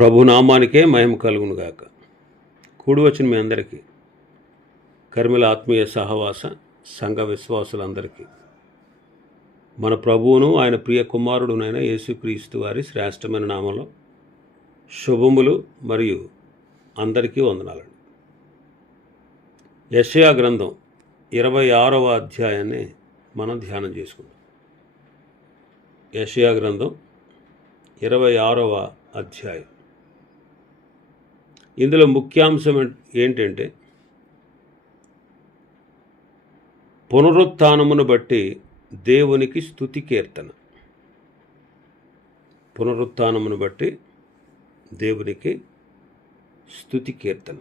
ప్రభు నామానికే మహిమ కలుగును గాక. కూడి వచ్చిన మీ అందరికీ కర్మిల ఆత్మీయ సహవాస సంఘ విశ్వాసులందరికీ మన ప్రభువును ఆయన ప్రియ కుమారుడునైన యేసుక్రీస్తు వారి శ్రేష్టమైన నామంలో శుభములు మరియు అందరికీ వందనాలండి. యషయా గ్రంథం ఇరవై ఆరవ అధ్యాయాన్ని మనం ధ్యానం చేసుకుందాం. యషయా గ్రంథం ఇరవై ఆరవ అధ్యాయం. ఇందులో ముఖ్యాంశం ఏంటంటే పునరుత్నమును బట్టి దేవునికి స్థుతి కీర్తన. పునరుత్నమును బట్టి దేవునికి స్థుతి కీర్తన.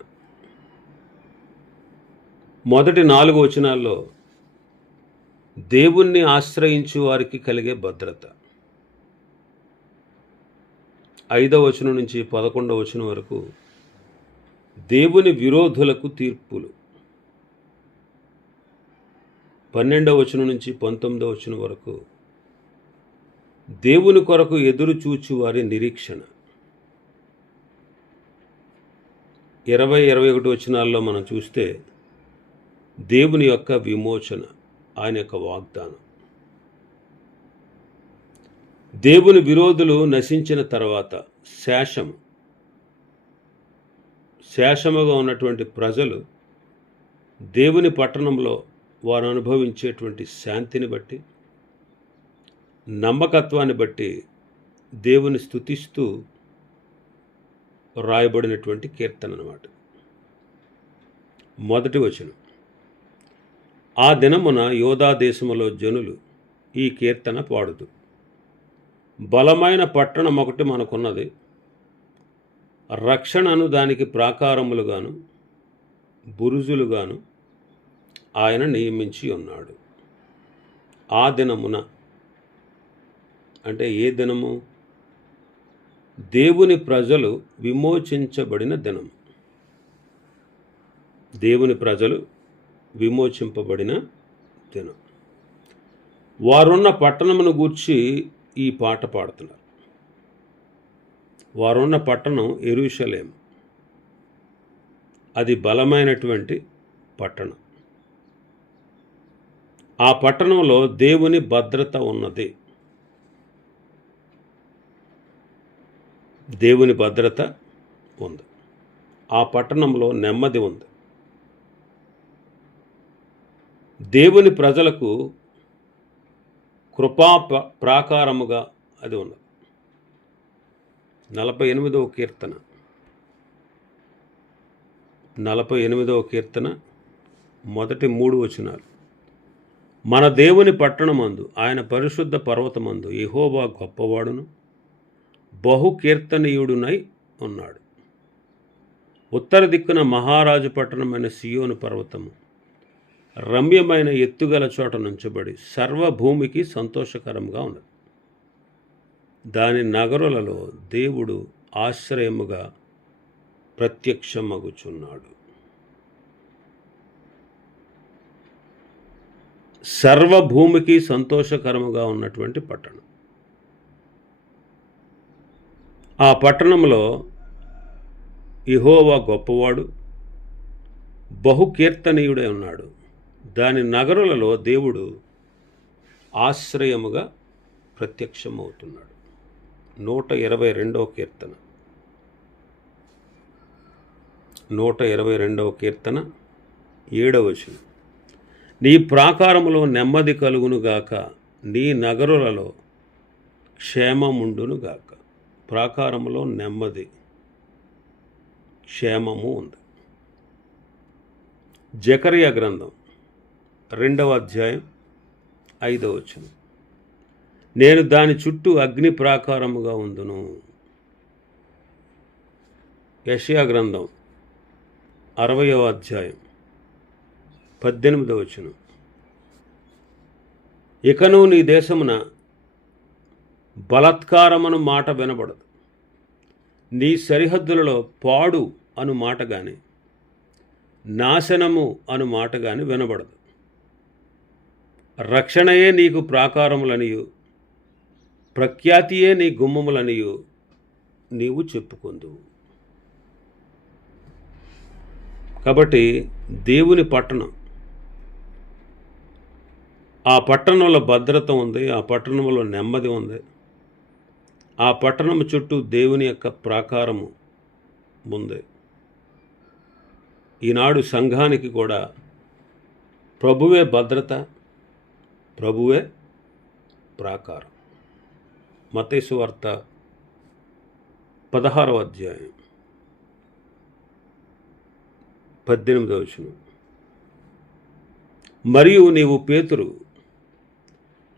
మొదటి నాలుగు వచనాల్లో దేవుణ్ణి ఆశ్రయించు వారికి కలిగే భద్రత. ఐదవ వచనం నుంచి పదకొండవ వచనం వరకు దేవుని విరోధులకు తీర్పులు. పన్నెండవ వచనం నుంచి పంతొమ్మిదవ వచనం వరకు దేవుని కొరకు ఎదురు చూచు వారి నిరీక్షణ. ఇరవై ఇరవై ఒకటి వచనాల్లో మనం చూస్తే దేవుని యొక్క విమోచన ఆయన యొక్క వాగ్దానం. దేవుని విరోధులు నశించిన తర్వాత శేషము శేషముగా ఉన్నటువంటి ప్రజలు దేవుని పట్టణంలో వారు అనుభవించేటువంటి శాంతిని బట్టి నమ్మకత్వాన్ని బట్టి దేవుని స్థుతిస్తూ రాయబడినటువంటి కీర్తన అన్నమాట. మొదటి వచనం. ఆ దినమున యోధా దేశములో జనులు ఈ కీర్తన పాడుదు బలమైన పట్టణం ఒకటి మనకున్నది. రక్షణను దానికి ప్రాకారములుగాను బురుజులుగాను ఆయన నియమించి ఉన్నాడు. ఆ దినమున అంటే ఏ దినము? దేవుని ప్రజలు విమోచించబడిన దినం దేవుని ప్రజలు విమోచింపబడిన దినం. వారున్న పట్టణమును గూర్చి ఈ పాట పాడుతున్నారు. వారున్న పట్టణం ఎరుషలేం. అది బలమైనటువంటి పట్టణం. ఆ పట్టణంలో దేవుని భద్రత ఉన్నది. దేవుని భద్రత ఉంది. ఆ పట్టణంలో నెమ్మది ఉంది. దేవుని ప్రజలకు కృపా ప్రాకారముగా అది ఉన్నది. నలభై ఎనిమిదవ కీర్తన. నలభై ఎనిమిదవ కీర్తన మొదటి మూడు వచనాలు. మన దేవుని పట్టణమందు ఆయన పరిశుద్ధ పర్వతమందు యెహోవా గొప్పవాడును బహు కీర్తనీయుడునై ఉన్నాడు. ఉత్తర దిక్కున మహారాజు పట్టణమైన సియోను పర్వతము రమ్యమైన ఎత్తుగల చోట నుంచబడి సర్వభూమికి సంతోషకరంగా ఉన్నది. దాని నగరులలో దేవుడు ఆశ్రయముగా ప్రత్యక్షమగుచున్నాడు. సర్వభూమికి సంతోషకరముగా ఉన్నటువంటి పట్టణం. ఆ పట్టణంలో ఇహోవా గొప్పవాడు బహుకీర్తనీయుడై ఉన్నాడు. దాని నగరులలో దేవుడు ఆశ్రయముగా ప్రత్యక్షమవుతున్నాడు. నూట ఇరవై రెండవ కీర్తన. నూట ఇరవై రెండవ కీర్తన ఏడవ నీ ప్రాకారములో నెమ్మది కలుగునుగాక నీ నగరులలో క్షేమముండునుగాక ప్రాకారములో నెమ్మది క్షేమము ఉంది. జకరియా గ్రంథం రెండవ అధ్యాయం ఐదవ వచనం. నేను దాని చుట్టూ అగ్ని ప్రాకారముగా ఉందును. యషయా గ్రంథం అరవయో అధ్యాయం పద్దెనిమిదవ వచనం. ఇకను నీ దేశమున బలత్కారమను మాట వినబడదు. నీ సరిహద్దులలో పాడు అను మాట కానీ నాశనము అను మాట కానీ వినబడదు. రక్షణయే నీకు ప్రాకారములనియు. ప్రఖ్యాతియే నీ గుమ్మములనియు నీవు చెప్పుకుందువు. కాబట్టి దేవుని పట్టణం ఆ పట్టణంలో భద్రత ఉంది ఆ పట్టణంలో నెమ్మది ఉంది. ఆ పట్టణం చుట్టూ దేవుని యొక్క ప్రాకారము ఉంది. ఈనాడు సంఘానికి కూడా ప్రభువే భద్రత ప్రభువే ప్రాకారం. మతేసు వార్త పదహారవ అధ్యాయం. పద్దెనిమిదవ వచనం. మరియు నీవు పేతురు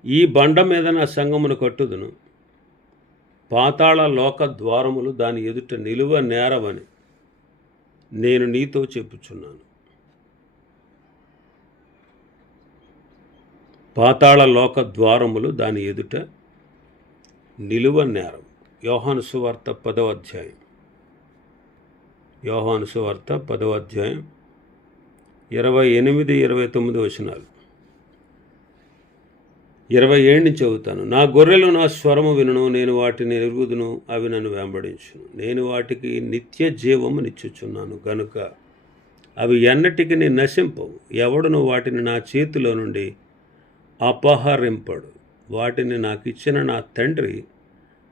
ఈ బండ మీద నా సంగమును కట్టుదును. పాతాళ లోక ద్వారములు దాని ఎదుట నిలువ నేరవని నేను నీతో చెప్పుచున్నాను. పాతాళ లోక ద్వారములు దాని ఎదుట నిలువ నేరం. యోహాను సువార్త పదవ అధ్యాయం. యోహాను సువార్త పదవ అధ్యాయం ఇరవై ఎనిమిది ఇరవై తొమ్మిది వచనాలు. ఇరవై ఏడు నుంచి చదువుతాను. నా గొర్రెలు నా స్వరము వినను నేను వాటిని ఎరుగుదును అవి నన్ను వెంబడించును. నేను వాటికి నిత్య జీవము నిచ్చుచున్నాను గనుక అవి ఎన్నటికి నశింపవు. ఎవడును వాటిని నా చేతిలో నుండి అపహరింపడు? వాటిని నాకు ఇచ్చిన నా తండ్రి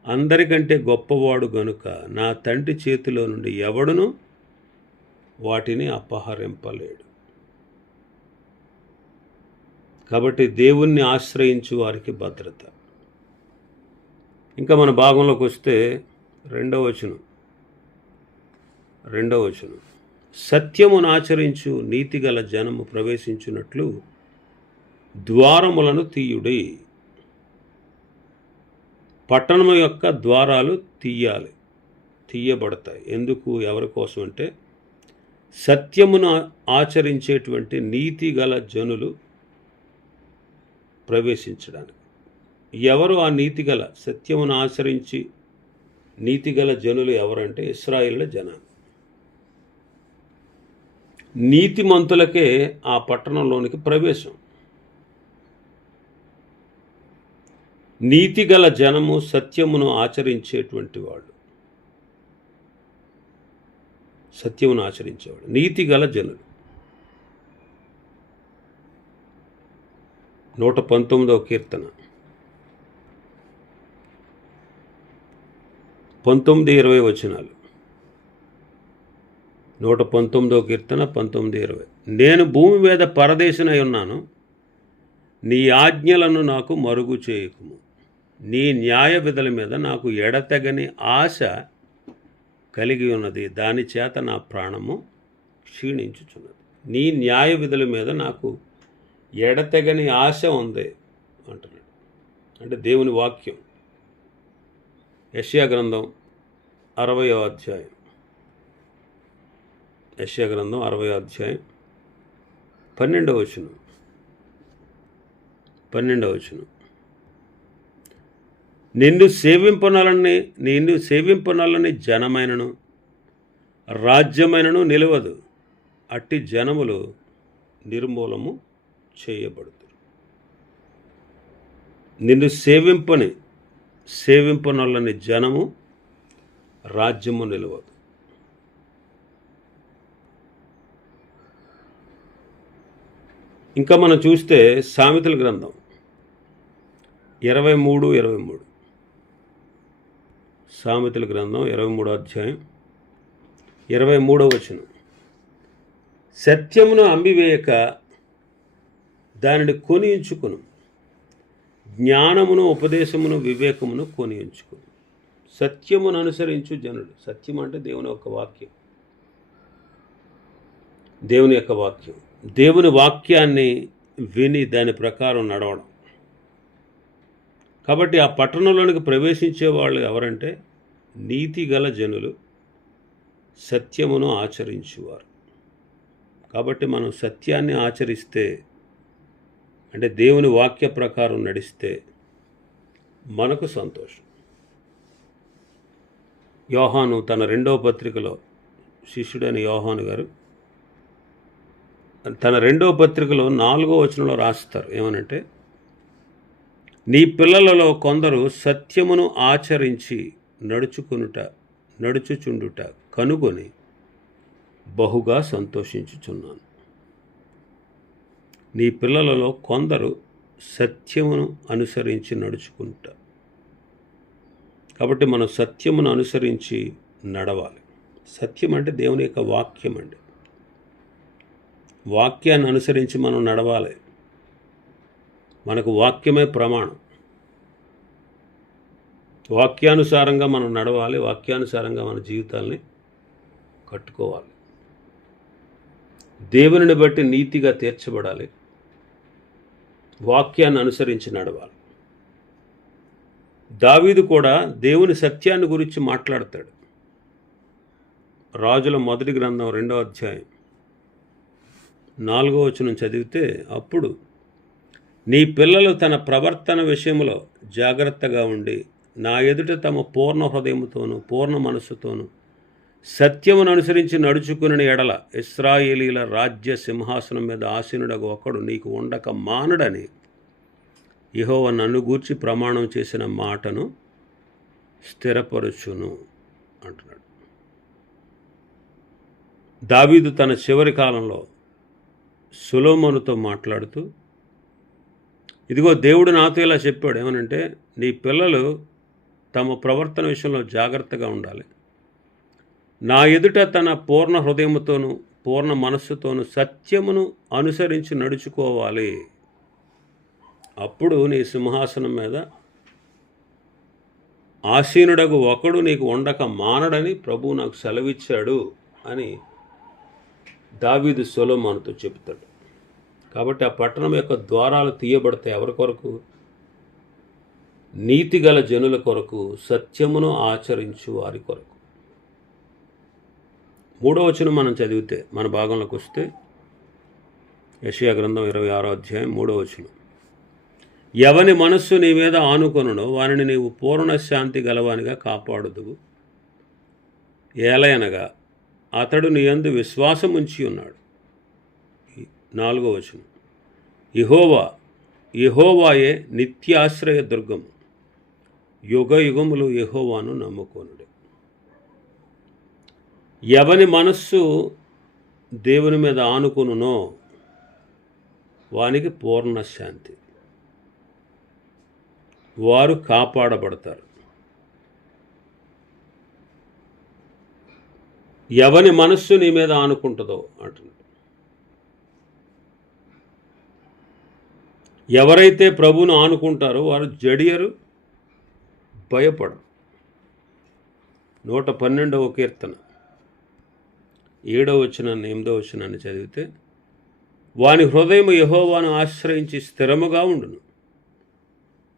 అందరికంటే గొప్పవాడు గనుక నా తండ్రి చేతిలో నుండి ఎవడును వాటిని అపహరింపలేడు. కాబట్టి దేవుణ్ణి ఆశ్రయించు వారికి భద్రత. ఇంకా మన భాగంలోకి వస్తే రెండవ వచనం. రెండవ వచనం. సత్యమును ఆచరించు నీతిగల జనము ప్రవేశించున్నట్లు ద్వారములను తీయుడి. పట్టణం యొక్క ద్వారాలు తీయాలి. తీయబడతాయి. ఎందుకు? ఎవరి కోసం అంటే సత్యమును ఆచరించేటువంటి నీతి గల జనులు ప్రవేశించడానికి. ఎవరు ఆ నీతి గల సత్యమును ఆచరించి నీతి గల జనులు ఎవరంటే ఇస్రాయిల్ల జనాలు నీతిమంతులకే ఆ పట్టణంలోనికి ప్రవేశం. నీతిగల జనము సత్యమును ఆచరించేటువంటి వాళ్ళు సత్యమును ఆచరించేవాడు. నీతిగల జనులు నూట పంతొమ్మిదవ కీర్తన. పంతొమ్మిది ఇరవై వచనాలు. నూట పంతొమ్మిదవ కీర్తన పంతొమ్మిది ఇరవై. నేను భూమి మీద పరదేశనై ఉన్నాను. నీ ఆజ్ఞలను నాకు మరుగు చేయకుము. నీ న్యాయ విధుల మీద నాకు ఎడతెగని ఆశ కలిగి ఉన్నది. దాని చేత నా ప్రాణము క్షీణించుచున్నది. నీ న్యాయ విధుల మీద నాకు ఎడతెగని ఆశ ఉంది అంటున్నాడు. అంటే దేవుని వాక్యం. యష్యా గ్రంథం అరవయో అధ్యాయం. యష్యా గ్రంథం అరవయో అధ్యాయం. పన్నెండవ వచనం. పన్నెండవ వచనం. నిన్ను సేవింపనాలని నిన్ను సేవింపనాలని జనమైనను రాజ్యమైనను నిలవదు. అట్టి జనములు నిర్మూలము చేయబడుతుంది నిన్ను సేవింపని సేవింపనొల్లని జనము రాజ్యము నిలవదు. ఇంకా మనం చూస్తే సామెతల గ్రంథం ఇరవై మూడు ఇరవై మూడు. సామెతల గ్రంథం ఇరవై మూడో అధ్యాయం ఇరవై మూడో వచనం. సత్యమును అంబివేయక దానిని కొనియించుకును. జ్ఞానమును ఉపదేశమును వివేకమును కొనియించుకును. సత్యమును అనుసరించు జనుడు. సత్యం అంటే దేవుని యొక్క వాక్యం. దేవుని యొక్క వాక్యం. దేవుని వాక్యాన్ని విని దాని ప్రకారం నడవడం. కాబట్టి ఆ పట్టణంలోనికి ప్రవేశించే వాళ్ళు ఎవరంటే నీతి గల జనులు సత్యమును ఆచరించేవారు. కాబట్టి మనం సత్యాన్ని ఆచరిస్తే అంటే దేవుని వాక్య ప్రకారం నడిస్తే మనకు సంతోషం. యోహాను తన రెండవ పత్రికలో శిష్యుడైన యోహాను గారు తన రెండవ పత్రికలో నాలుగో వచనంలో రాస్తారు. ఏమనంటే నీ పిల్లలలో కొందరు సత్యమును ఆచరించి నడుచుకునుట నడుచుచుండుట కనుగొని బహుగా సంతోషించుచున్నాను. నీ పిల్లలలో కొందరు సత్యమును అనుసరించి నడుచుకుంట. కాబట్టి మనం సత్యమును అనుసరించి నడవాలి. సత్యం అంటే దేవుని యొక్క వాక్యం అండి. వాక్యాన్ని అనుసరించి మనం నడవాలి. మనకు వాక్యమే ప్రమాణం. వాక్యానుసారంగా మనం నడవాలి వాక్యానుసారంగా మన జీవితాల్ని కట్టుకోవాలి. దేవుని బట్టి నీతిగా తీర్చబడాలి. వాక్యాన్ని అనుసరించి నడవాలి. దావీదు కూడా దేవుని సత్యాన్ని గురించి మాట్లాడతాడు. రాజుల మొదటి గ్రంథం రెండో అధ్యాయం నాలుగో వచనం చదివితే అప్పుడు నీ పిల్లలు తన ప్రవర్తన విషయంలో జాగ్రత్తగా ఉండి నా ఎదుట తమ పూర్ణ హృదయంతోనూ పూర్ణ మనస్సుతోనూ సత్యమును అనుసరించి నడుచుకుని ఎడల ఇస్రాయేలీల రాజ్య సింహాసనం మీద ఆసీనుడగు ఒకడు నీకు ఉండక మానుడని యెహోవ నన్ను గూర్చి ప్రమాణం చేసిన మాటను స్థిరపరుచును అంటున్నాడు. దావీదు తన చివరి కాలంలో సులోమనుతో మాట్లాడుతూ ఇదిగో దేవుడు నాతో ఇలా చెప్పాడు. ఏమనంటే నీ పిల్లలు తమ ప్రవర్తన విషయంలో జాగ్రత్తగా ఉండాలి. నా ఎదుట తన పూర్ణ హృదయముతోనూ పూర్ణ మనస్సుతోనూ సత్యమును అనుసరించి నడుచుకోవాలి. అప్పుడు నీ సింహాసనం మీద ఆసీనుడకు ఒకడు నీకు ఉండక మానడని ప్రభువు నాకు సెలవిచ్చాడు అని దావీదు సొలోమానుతో చెబుతాడు. కాబట్టి ఆ పట్టణం యొక్క ద్వారాలు తీయబడతాయి ఎవరి కొరకు? నీతిగల జనుల కొరకు సత్యమును ఆచరించు వారి కొరకు. మూడో వచనం మనం చదివితే మన భాగంలోకి వస్తే యషియా గ్రంథం ఇరవై ఆరో అధ్యాయం మూడో వచనం. ఎవని మనస్సు నీ మీద ఆనుకొనునో వారిని నీవు పూర్ణ శాంతి గలవానిగా కాపాడుదువు. ఏలయనగా అతడు నీ యందు విశ్వాసం ఉంచి ఉన్నాడు. నాలుగో వచనం. ఇహోవా ఇహోవాయే నిత్యాశ్రయ దుర్గం యుగ యుగములు యెహోవాను నమ్ముకోనుడు. ఎవని మనస్సు దేవుని మీద ఆనుకునునో వానికి పూర్ణ శాంతి వారు కాపాడబడతారు. ఎవని మనస్సు నీ మీద ఆనుకుంటుందో అంటున్నాడు. ఎవరైతే ప్రభువును ఆనుకుంటారో వారు జడియరు భయపడరు. నూట పన్నెండవ కీర్తన. ఏడవ వచ్చిన ఎనిమిదవ వచనాన్ని చదివితే వాని హృదయం యహోవాను ఆశ్రయించి స్థిరముగా ఉండును.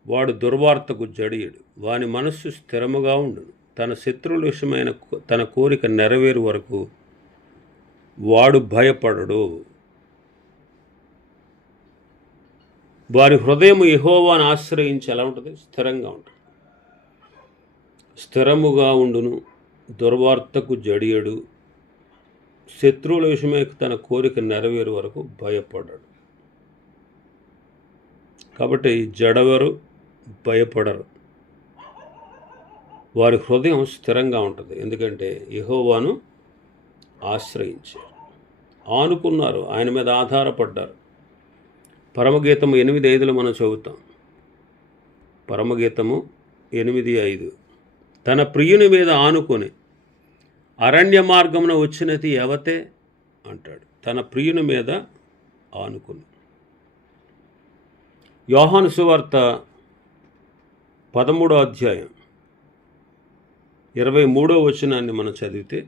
వాడు దుర్వార్తకు జడియడు. వాని మనస్సు స్థిరముగా ఉండును. తన శత్రువుల విషయమైన కో- తన కోరిక నెరవేరు వరకు వాడు భయపడడు. వారి హృదయం యహోవాను ఆశ్రయించి ఎలా ఉంటుంది? స్థిరంగా ఉంటుంది. స్థిరముగా ఉండును దుర్వార్తకు జడియడు శత్రువుల విషయమే తన కోరిక నెరవేరు వరకు భయపడడు. కాబట్టి జడవరు భయపడరు. వారి హృదయం స్థిరంగా ఉంటుంది. ఎందుకంటే యహోవాను ఆశ్రయించారు. ఆనుకున్నారు ఆయన మీద ఆధారపడ్డారు. పరమగీతము ఎనిమిది ఐదులో మనం చదువుతాం. పరమగీతము ఎనిమిది ఐదు. తన ప్రియుని మీద ఆనుకొని అరణ్య మార్గమున వచ్చినది ఎవతే? అంటాడు. తన ప్రియుని మీద ఆనుకుని. యోహాను సువార్త పదమూడో అధ్యాయం ఇరవై మూడో వచనాన్ని మనం చదివితే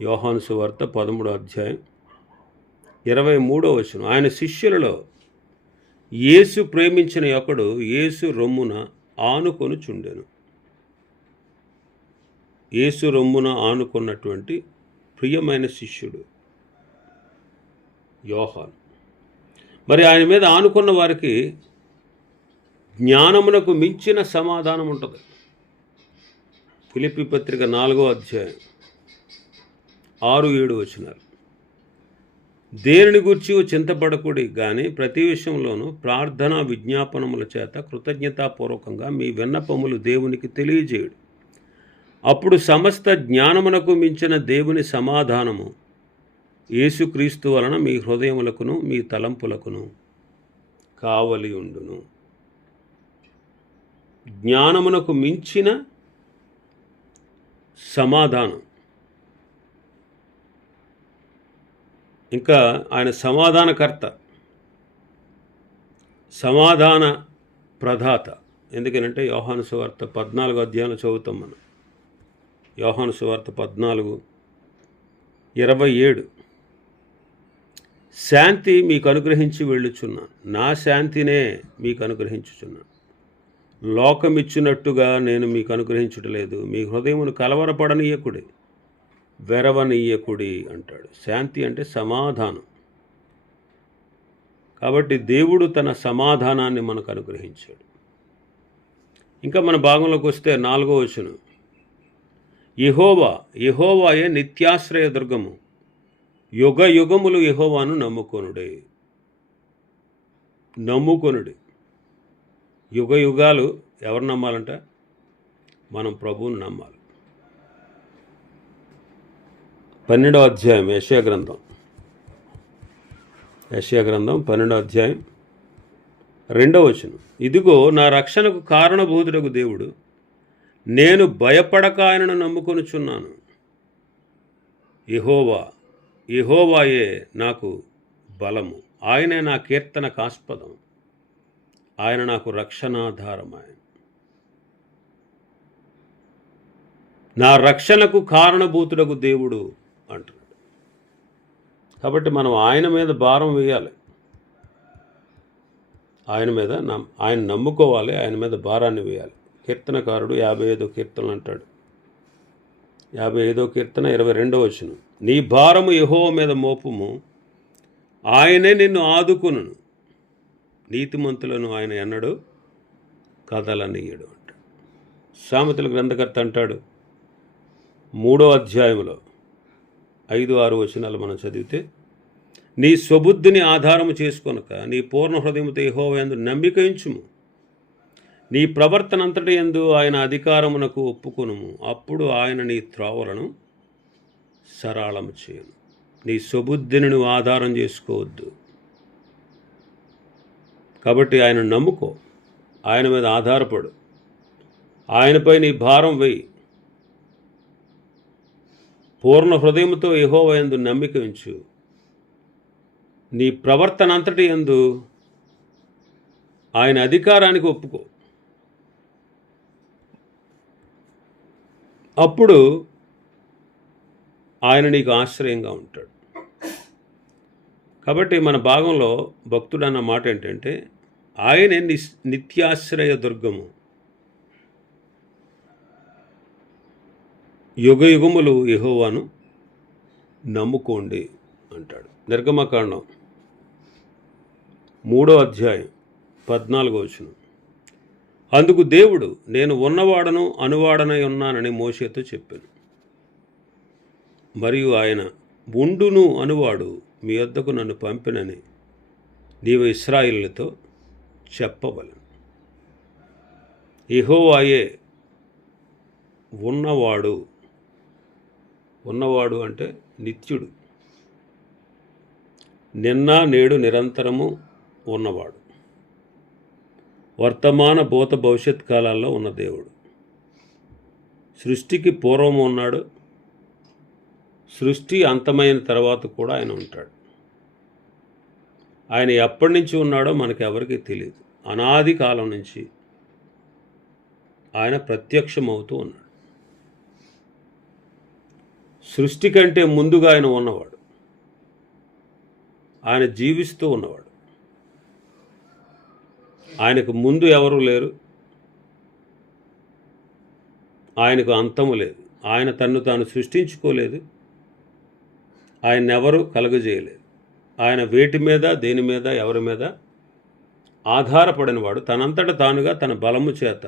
యోహాను సువార్త పదమూడో అధ్యాయం ఇరవై మూడో వచనం. ఆయన శిష్యులలో యేసు ప్రేమించిన ఒకడు యేసు రొమ్మున ఆనుకొని చుండెను యేసు రొమ్మున ఆనుకున్నటువంటి ప్రియమైన శిష్యుడు యోహాన్. మరి ఆయన మీద ఆనుకున్న వారికి జ్ఞానమునకు మించిన సమాధానం ఉంటుంది. ఫిలిపి పత్రిక నాలుగో అధ్యాయం ఆరు ఏడు వచనాలు. దేనిని గూర్చి చింతపడకుడి? కానీ ప్రతి విషయంలోనూ ప్రార్థన విజ్ఞాపనముల చేత కృతజ్ఞతాపూర్వకంగా మీ విన్నపములు దేవునికి తెలియజేయుడు. అప్పుడు సమస్త జ్ఞానమునకు మించిన దేవుని సమాధానము యేసుక్రీస్తు వలన మీ హృదయములకును మీ తలంపులకును కావలి ఉండును. జ్ఞానమునకు మించిన సమాధానం ఇంకా ఆయన సమాధానకర్త. సమాధాన ప్రధాత. ఎందుకనంటే యోహాను సువార్త పద్నాలుగు అధ్యాయంలో చదువుతాం మనం. యోహాను సువార్త పద్నాలుగు ఇరవై ఏడు. శాంతి మీకు అనుగ్రహించి వెళ్ళుచున్నాను నా శాంతినే మీకు అనుగ్రహించుచున్నాను లోకమిచ్చినట్టుగా నేను మీకు అనుగ్రహించుటలేదు మీ హృదయమును కలవరపడనీయకుడే. వెరవనీయకుడి అంటాడు. శాంతి అంటే సమాధానం. కాబట్టి దేవుడు తన సమాధానాన్ని మనకు అనుగ్రహించాడు. ఇంకా మన భాగంలోకి వస్తే నాలుగో వచనం. యహోవా యహోవాయే నిత్యాశ్రయ దుర్గము. యుగ యుగములు యహోవాను నమ్ముకొనుడే. నమ్ముకొనుడి. యుగ యుగాలు ఎవరు నమ్మాలంట? మనం ప్రభువుని నమ్మాలి. పన్నెండో అధ్యాయం యశయ గ్రంథం. యశయ గ్రంథం పన్నెండవ అధ్యాయం రెండవ వచనం. ఇదిగో నా రక్షణకు కారణభూతుడకు దేవుడు నేను భయపడక ఆయనను నమ్ముకొనుచున్నాను. ఇహోవా ఇహోవాయే నాకు బలము. ఆయనే నా కీర్తన కాస్పదం ఆయన నాకు రక్షణాధారం ఆయన నా రక్షణకు కారణభూతుడకు దేవుడు అంటున్నాడు. కాబట్టి మనం ఆయన మీద భారం వేయాలి. ఆయన మీద నమ్ ఆయన నమ్ముకోవాలి ఆయన మీద భారాన్ని వేయాలి. కీర్తనకారుడు యాభై ఐదో కీర్తనలు అంటాడు. యాభై ఐదో కీర్తన ఇరవై రెండో వచ్చిన నీ భారము యహో మీద మోపము ఆయనే నిన్ను ఆదుకును నీతిమంతులను ఆయన ఎన్నడు కథలనీయడు అంటాడు. సామెతల గ్రంథకర్త అంటాడు మూడో అధ్యాయంలో ఐదు ఆరు వచనాలు మనం చదివితే నీ స్వబుద్ధిని ఆధారము చేసుకొనక నీ పూర్ణ హృదయముతో యెహోవాయందు నమ్మిక ఇంచుము నీ ప్రవర్తన అంతటి ఎందు ఆయన అధికారమునకు ఒప్పుకొనుము. అప్పుడు ఆయన నీ త్రోవలను సరళము చేయను. నీ స్వబుద్ధిని నువ్వు ఆధారం చేసుకోవద్దు. కాబట్టి ఆయన నమ్ముకో. ఆయన మీద ఆధారపడు. ఆయనపై నీ భారం వేయి. పూర్ణ హృదయముతో యహోవయందు నమ్మిక ఉంచు. నీ ప్రవర్తన అంతటి ఎందు ఆయన అధికారానికి ఒప్పుకో. అప్పుడు ఆయన నీకు ఆశ్రయంగా ఉంటాడు. కాబట్టి మన భాగంలో భక్తుడు అన్న మాట ఏంటంటే ఆయనే ని నిత్యాశ్రయ దుర్గము. యుగ యుగములు నమ్ముకోండి అంటాడు. నిర్గమకాండం మూడో అధ్యాయం పద్నాలుగో వచనం. అందుకు దేవుడు నేను ఉన్నవాడను అనువాడనై ఉన్నానని మోషేతో చెప్పాను. మరియు ఆయన ఉండును అనువాడు మీ వద్దకు నన్ను పంపినని నీవు ఇస్రాయిలతో చెప్పవలను. ఇహోవాయే ఉన్నవాడు ఉన్నవాడు అంటే నిత్యుడు. నిన్న నేడు నిరంతరము ఉన్నవాడు. వర్తమాన భూత భవిష్యత్ కాలాల్లో ఉన్న దేవుడు. సృష్టికి పూర్వం ఉన్నాడు. సృష్టి అంతమైన తర్వాత కూడా ఆయన ఉంటాడు. ఆయన ఎప్పటి నుంచి ఉన్నాడో మనకి ఎవరికీ తెలియదు అనాది కాలం నుంచి ఆయన ప్రత్యక్షమవుతూ ఉన్నాడు. సృష్టి కంటే ముందుగా ఆయన ఉన్నవాడు. ఆయన జీవిస్తూ ఉన్నవాడు. ఆయనకు ముందు ఎవరు లేరు. ఆయనకు అంతము లేదు. ఆయన తన్ను తాను సృష్టించుకోలేదు. ఆయన ఎవరు కలుగజేయలేదు. ఆయన వేటి మీద దేని మీద ఎవరి మీద ఆధారపడినవాడు. తనంతట తానుగా తన బలము చేత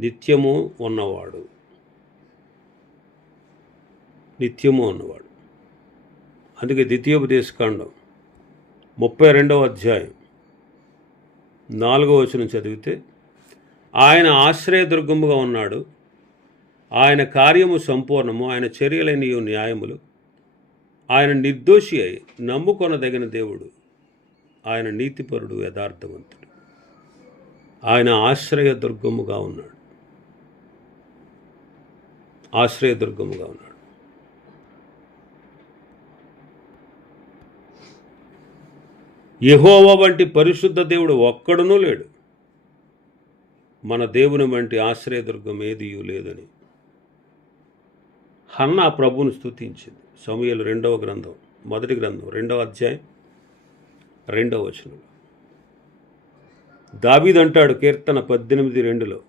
నిత్యము ఉన్నవాడు. నిత్యము అన్నవాడు. అందుకే ద్వితీయోపదేశకాండం ముప్పై రెండవ అధ్యాయం నాలుగవ వచనం చదివితే ఆయన ఆశ్రయదుర్గముగా ఉన్నాడు ఆయన కార్యము సంపూర్ణము ఆయన చర్యలైన న్యాయములు ఆయన నిర్దోషి అయి నమ్ముకొనదగిన దేవుడు ఆయన నీతిపరుడు యథార్థవంతుడు. ఆయన ఆశ్రయ దుర్గముగా ఉన్నాడు. ఆశ్రయ దుర్గముగా ఉన్నాడు. యహోవ వంటి పరిశుద్ధ దేవుడు ఒక్కడునూ లేడు. మన దేవుని వంటి ఆశ్రయదుర్గం ఏదియూ లేదని హన్నా ప్రభుని స్తుతించింది. సమయలు రెండవ గ్రంథం మొదటి గ్రంథం రెండవ అధ్యాయం రెండవ వచనం. దావీదంటాడు కీర్తన పద్దెనిమిది రెండులో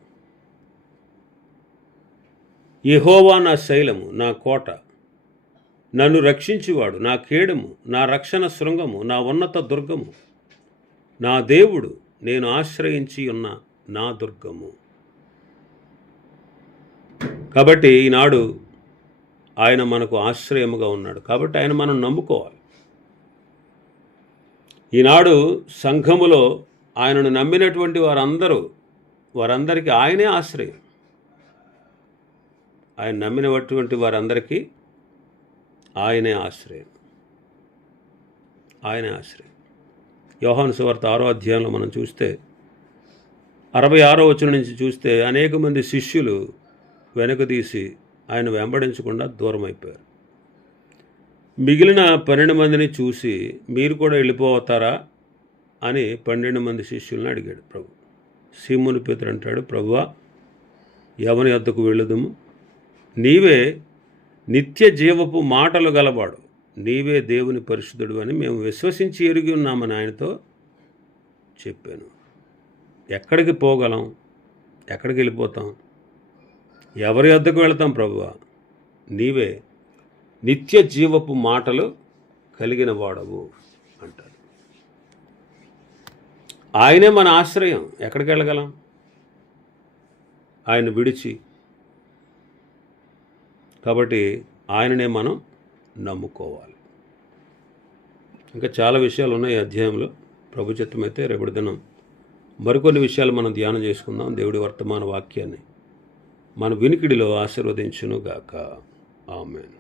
యహోవా నా శైలము నా కోట నన్ను రక్షించువాడు నా కేడము నా రక్షణ శృంగము నా ఉన్నత దుర్గము. నా దేవుడు నేను ఆశ్రయించి ఉన్న నా దుర్గము. కాబట్టి ఈనాడు ఆయన మనకు ఆశ్రయముగా ఉన్నాడు. కాబట్టి ఆయన మనం నమ్ముకోవాలి. ఈనాడు సంఘములో ఆయనను నమ్మినటువంటి వారందరూ వారందరికీ ఆయనే ఆశ్రయం. ఆయన నమ్మినటువంటి వారందరికీ ఆయనే ఆశ్రయం. ఆయనే ఆశ్రయం. యోహాను సువార్త ఆరో అధ్యాయంలో మనం చూస్తే అరవై ఆరో వచ్చిన నుంచి చూస్తే అనేక మంది శిష్యులు వెనకదీసి ఆయన వెంబడించకుండా దూరం అయిపోయారు మిగిలిన పన్నెండు మందిని చూసి మీరు కూడా వెళ్ళిపోతారా అని పన్నెండు మంది శిష్యులను అడిగాడు ప్రభు. సీముని పేతురు అంటాడు ప్రభువా ఎవరి వద్దకు వెళ్ళదుము. నీవే నిత్య జీవపు మాటలు గలవాడు. నీవే దేవుని పరిశుద్ధుడు అని మేము విశ్వసించి ఎరిగి ఉన్నామని ఆయనతో చెప్పాను. ఎక్కడికి పోగలం? ఎక్కడికి వెళ్ళిపోతాం? ఎవరి వద్దకు వెళతాం ప్రభువ? నీవే నిత్య జీవపు మాటలు కలిగిన వాడవు అంటారు ఆయనే మన ఆశ్రయం. ఎక్కడికి వెళ్ళగలం? ఆయన విడిచి కాబట్టి ఆయననే మనం నమ్ముకోవాలి. ఇంకా చాలా విషయాలు ఉన్నాయి ఈ అధ్యాయంలో. ప్రభు చిత్తమైతే రేపటి దినం మరికొన్ని విషయాలు మనం ధ్యానం చేసుకుందాం. దేవుడి వర్తమాన వాక్యాన్ని మన వినికిడిలో ఆశీర్వదించును గాక ఆమెను.